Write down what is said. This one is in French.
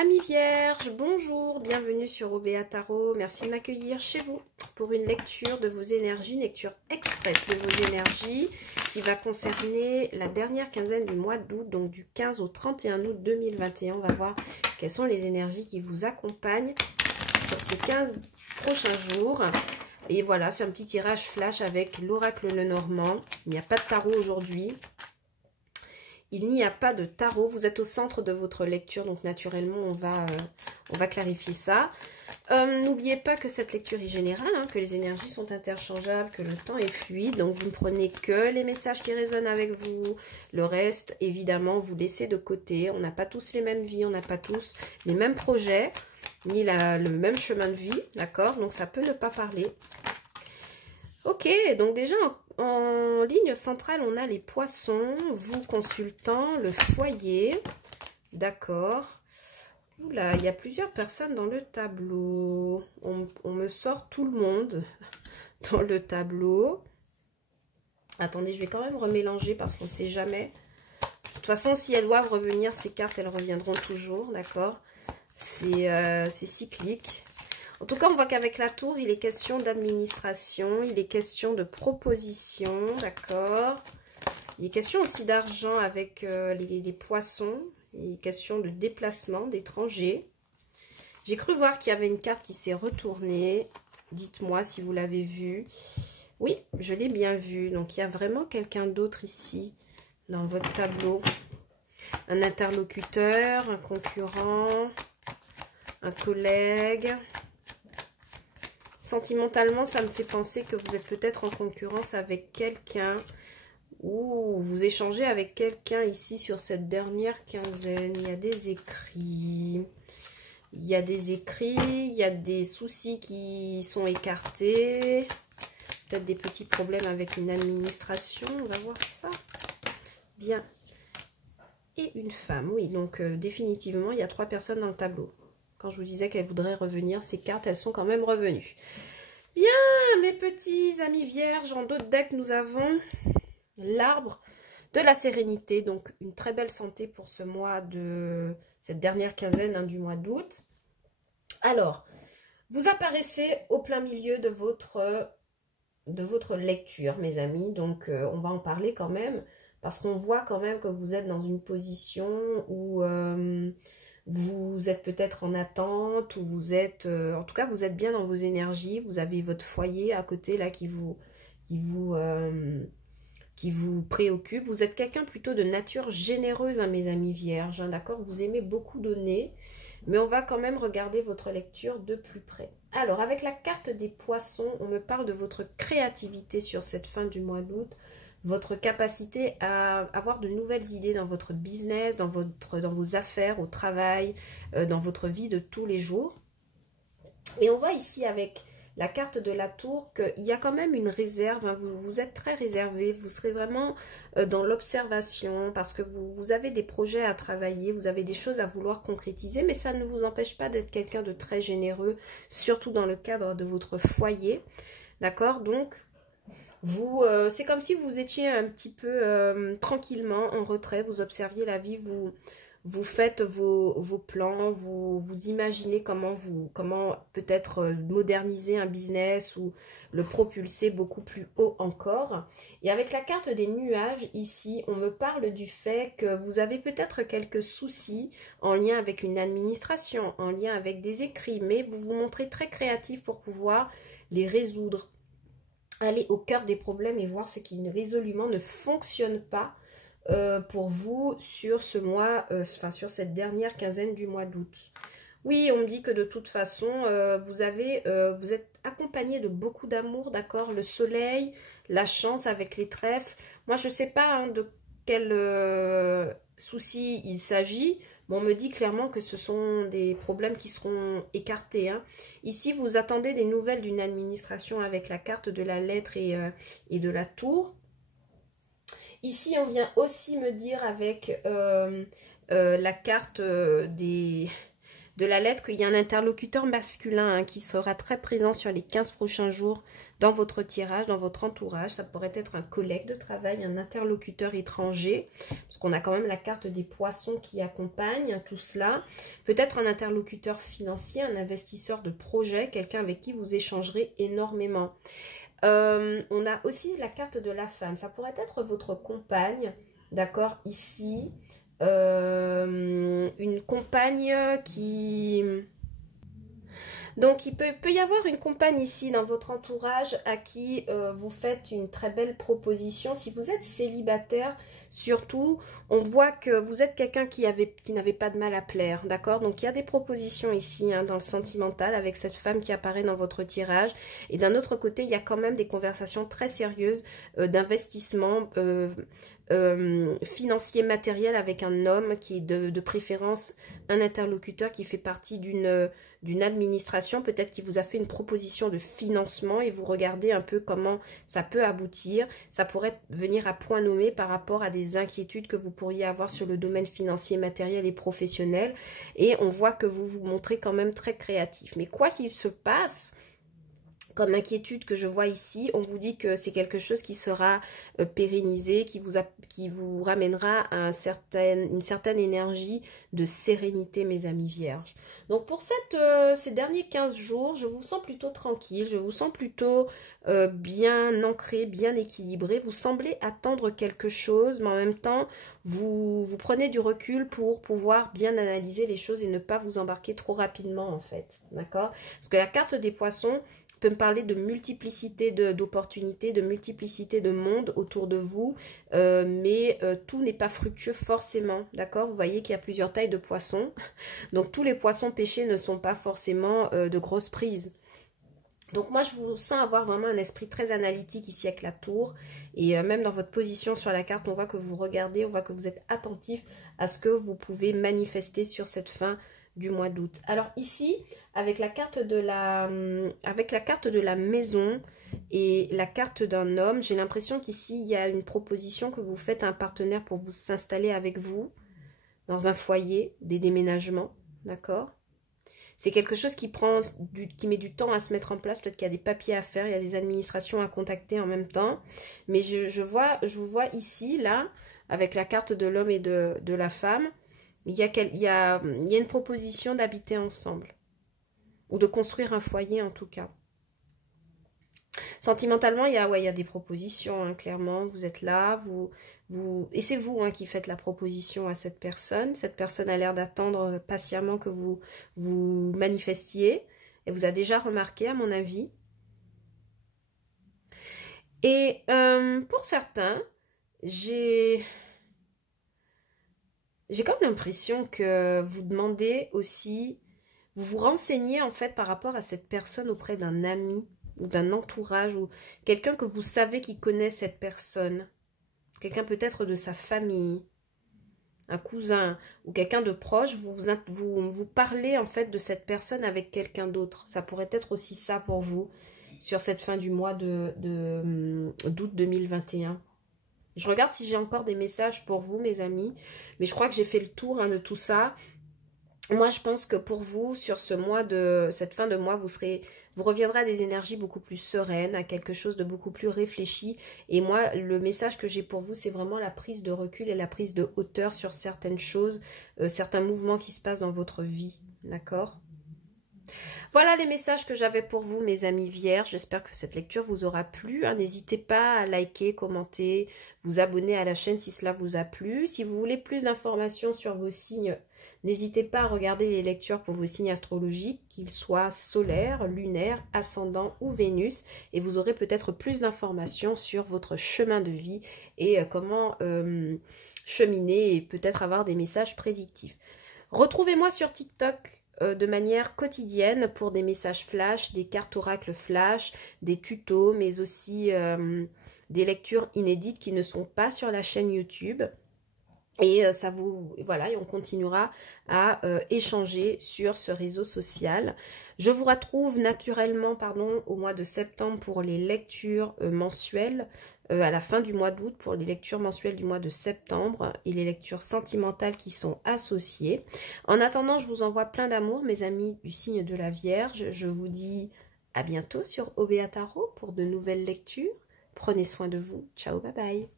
Amis vierges, bonjour, bienvenue sur Obéa Tarot. Merci de m'accueillir chez vous pour une lecture de vos énergies, une lecture express de vos énergies qui va concerner la dernière quinzaine du mois d'août, donc du 15 au 31 août 2021. On va voir quelles sont les énergies qui vous accompagnent sur ces 15 prochains jours. Et voilà, c'est un petit tirage flash avec l'oracle Lenormand. Il n'y a pas de tarot aujourd'hui. Il n'y a pas de tarot, vous êtes au centre de votre lecture, donc naturellement on va clarifier ça. N'oubliez pas que cette lecture est générale, hein, que les énergies sont interchangeables, que le temps est fluide, donc vous ne prenez que les messages qui résonnent avec vous. Le reste, évidemment, vous laissez de côté. On n'a pas tous les mêmes vies, on n'a pas tous les mêmes projets, ni le même chemin de vie, d'accord? Donc ça peut ne pas parler. Ok, donc déjà en ligne centrale, on a les poissons, vous consultant, le foyer, d'accord. Oula, il y a plusieurs personnes dans le tableau. On me sort tout le monde dans le tableau. Attendez, je vais quand même remélanger parce qu'on ne sait jamais. De toute façon, si elles doivent revenir, ces cartes, elles reviendront toujours, d'accord. C'est cyclique. En tout cas, on voit qu'avec la tour, il est question d'administration, il est question de proposition, d'accord. Il est question aussi d'argent avec les poissons, il est question de déplacement d'étrangers. J'ai cru voir qu'il y avait une carte qui s'est retournée. Dites-moi si vous l'avez vue. Oui, je l'ai bien vue. Donc, il y a vraiment quelqu'un d'autre ici dans votre tableau. Un interlocuteur, un concurrent, un collègue. Sentimentalement, ça me fait penser que vous êtes peut-être en concurrence avec quelqu'un ou vous échangez avec quelqu'un ici sur cette dernière quinzaine. Il y a des écrits, il y a des soucis qui sont écartés, peut-être des petits problèmes avec une administration, on va voir ça. Bien. Et une femme, oui, donc définitivement, il y a 3 personnes dans le tableau. Quand je vous disais qu'elles voudraient revenir, ces cartes, elles sont quand même revenues. Bien, mes petits amis vierges, en d'autres decks, nous avons l'arbre de la sérénité. Donc, une très belle santé pour ce mois de cette dernière quinzaine hein, du mois d'août. Alors, vous apparaissez au plein milieu de votre lecture, mes amis. Donc, on va en parler quand même, parce qu'on voit quand même que vous êtes dans une position où... vous êtes peut-être en attente ou vous êtes... en tout cas, vous êtes bien dans vos énergies. Vous avez votre foyer à côté là qui vous préoccupe. Vous êtes quelqu'un plutôt de nature généreuse, hein, mes amis vierges. Hein, d'accord, vous aimez beaucoup donner. Mais on va quand même regarder votre lecture de plus près. Alors, avec la carte des poissons, on me parle de votre créativité sur cette fin du mois d'août. Votre capacité à avoir de nouvelles idées dans votre business, dans vos affaires, au travail, dans votre vie de tous les jours. Et on voit ici avec la carte de la tour qu'il y a quand même une réserve. Hein, vous êtes très réservé, vous serez vraiment dans l'observation parce que vous avez des projets à travailler, vous avez des choses à vouloir concrétiser, mais ça ne vous empêche pas d'être quelqu'un de très généreux, surtout dans le cadre de votre foyer. D'accord? Donc, c'est comme si vous étiez un petit peu tranquillement en retrait, vous observiez la vie, vous faites vos plans, vous imaginez comment peut-être moderniser un business ou le propulser beaucoup plus haut encore. Et avec la carte des nuages, ici, on me parle du fait que vous avez peut-être quelques soucis en lien avec une administration, en lien avec des écrits, mais vous vous montrez très créatif pour pouvoir les résoudre. Aller au cœur des problèmes et voir ce qui résolument ne fonctionne pas pour vous sur ce mois, sur cette dernière quinzaine du mois d'août. Oui, on me dit que de toute façon, vous êtes accompagné de beaucoup d'amour, d'accord? Le soleil, la chance avec les trèfles. Moi, je ne sais pas hein, de quel souci il s'agit. Mais on me dit clairement que ce sont des problèmes qui seront écartés. Hein. Ici, vous attendez des nouvelles d'une administration avec la carte de la lettre et de la tour. Ici, on vient aussi me dire avec la carte des de la lettre qu'il y a un interlocuteur masculin hein, qui sera très présent sur les 15 prochains jours dans votre tirage, dans votre entourage. Ça pourrait être un collègue de travail, un interlocuteur étranger, parce qu'on a quand même la carte des poissons qui accompagne tout cela. Peut-être un interlocuteur financier, un investisseur de projet, quelqu'un avec qui vous échangerez énormément. On a aussi la carte de la femme. Ça pourrait être votre compagne, d'accord, ici. Une compagne qui... Donc, il peut y avoir une compagne ici dans votre entourage à qui vous faites une très belle proposition. Si vous êtes célibataire, surtout, on voit que vous êtes quelqu'un qui n'avait pas de mal à plaire, d'accord? Donc, il y a des propositions ici hein, dans le sentimental avec cette femme qui apparaît dans votre tirage. Et d'un autre côté, il y a quand même des conversations très sérieuses d'investissement financier matériel avec un homme qui est de préférence un interlocuteur qui fait partie d'une administration, peut-être qui vous a fait une proposition de financement et vous regardez un peu comment ça peut aboutir. Ça pourrait venir à point nommé par rapport à des inquiétudes que vous pourriez avoir sur le domaine financier, matériel et professionnel. Et on voit que vous vous montrez quand même très créatif. Mais quoi qu'il se passe, comme inquiétude que je vois ici, on vous dit que c'est quelque chose qui sera pérennisé, qui vous ramènera à une certaine énergie de sérénité, mes amis vierges. Donc pour ces derniers 15 jours, je vous sens plutôt tranquille, je vous sens plutôt bien ancré, bien équilibré. Vous semblez attendre quelque chose, mais en même temps, vous prenez du recul pour pouvoir bien analyser les choses et ne pas vous embarquer trop rapidement en fait. D'accord? Parce que la carte des poissons peut me parler de multiplicité d'opportunités, de multiplicité de mondes autour de vous, mais tout n'est pas fructueux forcément, d'accord? Vous voyez qu'il y a plusieurs tailles de poissons, donc tous les poissons pêchés ne sont pas forcément de grosses prises. Donc moi je vous sens avoir vraiment un esprit très analytique ici avec la tour, et même dans votre position sur la carte, on voit que vous regardez, on voit que vous êtes attentif à ce que vous pouvez manifester sur cette fin du mois d'août. Alors ici, avec la carte de la maison et la carte d'un homme, j'ai l'impression qu'ici, il y a une proposition que vous faites à un partenaire pour vous s'installer avec vous dans un foyer, des déménagements, d'accord? C'est quelque chose qui met du temps à se mettre en place. Peut-être qu'il y a des papiers à faire, il y a des administrations à contacter en même temps. Mais je vous vois ici, là, avec la carte de l'homme et de la femme, il y a une proposition d'habiter ensemble. Ou de construire un foyer en tout cas. Sentimentalement, il y a des propositions, hein, clairement. Vous êtes là, et c'est vous hein, qui faites la proposition à cette personne. Cette personne a l'air d'attendre patiemment que vous manifestiez. Elle vous a déjà remarqué, à mon avis. Et pour certains, j'ai comme l'impression que vous demandez aussi, vous vous renseignez en fait par rapport à cette personne auprès d'un ami ou d'un entourage ou quelqu'un que vous savez qui connaît cette personne. Quelqu'un peut-être de sa famille, un cousin ou quelqu'un de proche, vous parlez en fait de cette personne avec quelqu'un d'autre. Ça pourrait être aussi ça pour vous sur cette fin du mois d'août 2021. Je regarde si j'ai encore des messages pour vous, mes amis. Mais je crois que j'ai fait le tour hein, de tout ça. Moi, je pense que pour vous, sur cette fin de mois, vous reviendrez à des énergies beaucoup plus sereines, à quelque chose de beaucoup plus réfléchi. Et moi, le message que j'ai pour vous, c'est vraiment la prise de recul et la prise de hauteur sur certaines choses, certains mouvements qui se passent dans votre vie. D'accord ? Voilà les messages que j'avais pour vous, mes amis vierges. J'espère que cette lecture vous aura plu. N'hésitez pas à liker, commenter, vous abonner à la chaîne si cela vous a plu. Si vous voulez plus d'informations sur vos signes, n'hésitez pas à regarder les lectures pour vos signes astrologiques, qu'ils soient solaires, lunaires, ascendants ou Vénus. Et vous aurez peut-être plus d'informations sur votre chemin de vie et comment cheminer et peut-être avoir des messages prédictifs. Retrouvez-moi sur TikTok de manière quotidienne pour des messages flash, des cartes oracles flash, des tutos, mais aussi des lectures inédites qui ne sont pas sur la chaîne YouTube. Et ça vous voilà, et on continuera à échanger sur ce réseau social. Je vous retrouve naturellement, pardon, au mois de septembre pour les lectures mensuelles, à la fin du mois d'août pour les lectures mensuelles du mois de septembre et les lectures sentimentales qui sont associées. En attendant, je vous envoie plein d'amour, mes amis du signe de la Vierge. Je vous dis à bientôt sur OBA Tarot pour de nouvelles lectures. Prenez soin de vous. Ciao, bye bye.